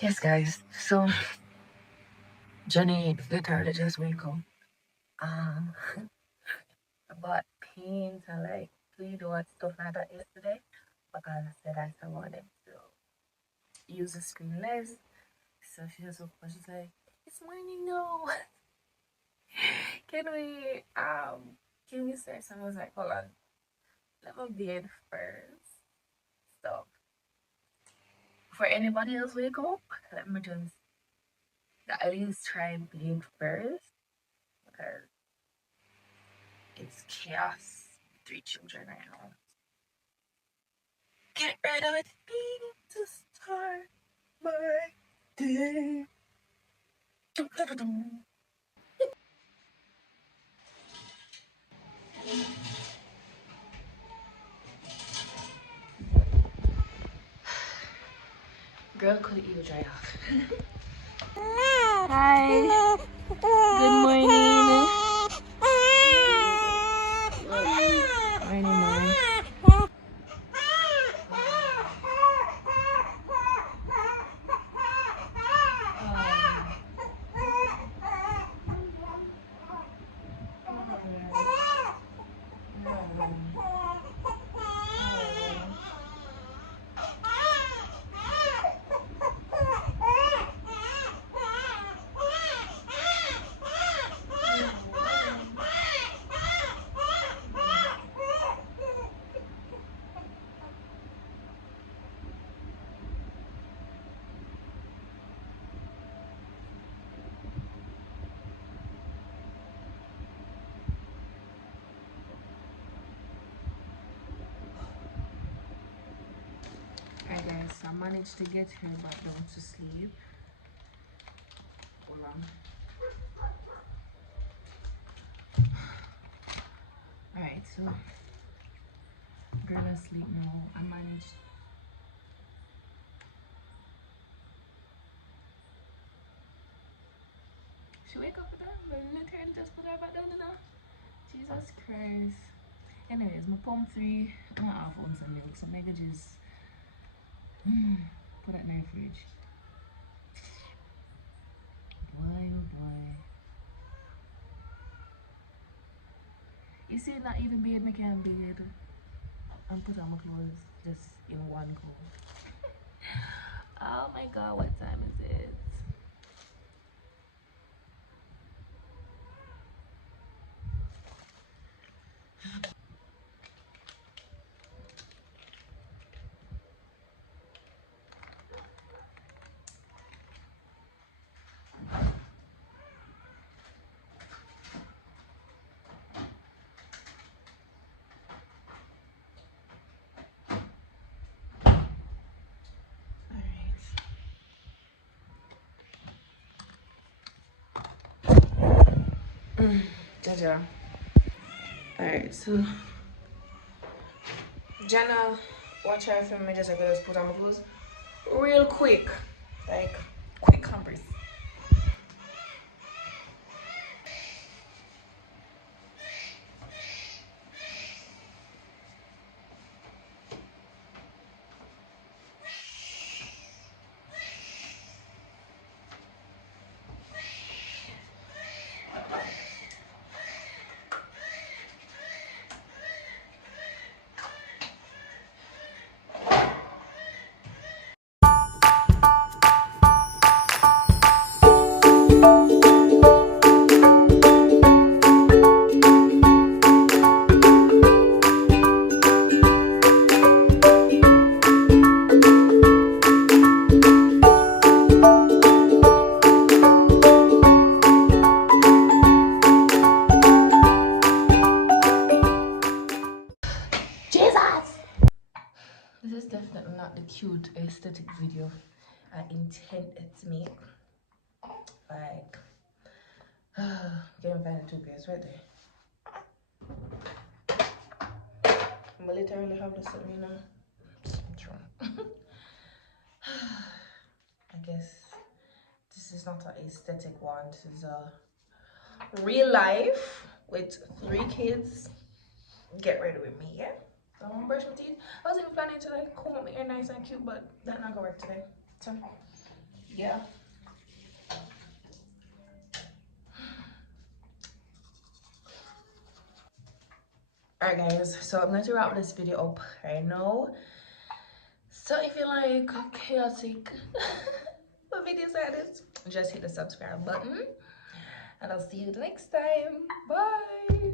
Yes, guys. So Jenny literally just wake up. Um, I bought paint and like Play-Doh and stuff like that yesterday because I said I wanted to use the screen less. So she just woke up. She's like, "It's morning, no. Can we can we start?" So I was like, "Hold on, let me bathe first." So for anybody else wake up, let me just at least try and bathe first because it's chaos. 3 children right now. Get rid of it. To start my day. Girl could even dry off. Hi. Good morning. Morning, morning. Alright guys, so I managed to get her back down to sleep. Hold on. Alright, so girl asleep now. I managed. She wake up with that, but literally just put her back down now. Jesus Christ. Anyways, my palm 3 and a half ounce of milk, so I could just put that in the fridge. Boy, oh boy. You see, not even bed, I can't bed and put on my clothes just in one go. Oh my god, what time is it? Alright. Jaja. Alright, so Jana, watch her film me just like just put on my clothes. Real quick. Like quick compress. This is definitely not the cute aesthetic video I intended to make. Like, can't find the toothpaste right there. I literally have this at me now. I'm trying. I guess this is not an aesthetic one. This is a real life with 3 kids. Get ready with me, yeah? So I'm gonna brush my teeth. I was even planning to like comb up my hair nice and cute, but that's not gonna work today. So yeah. Alright guys, so I'm going to wrap this video up right now. So if you like chaotic videos like this, just hit the subscribe button and I'll see you next time. Bye.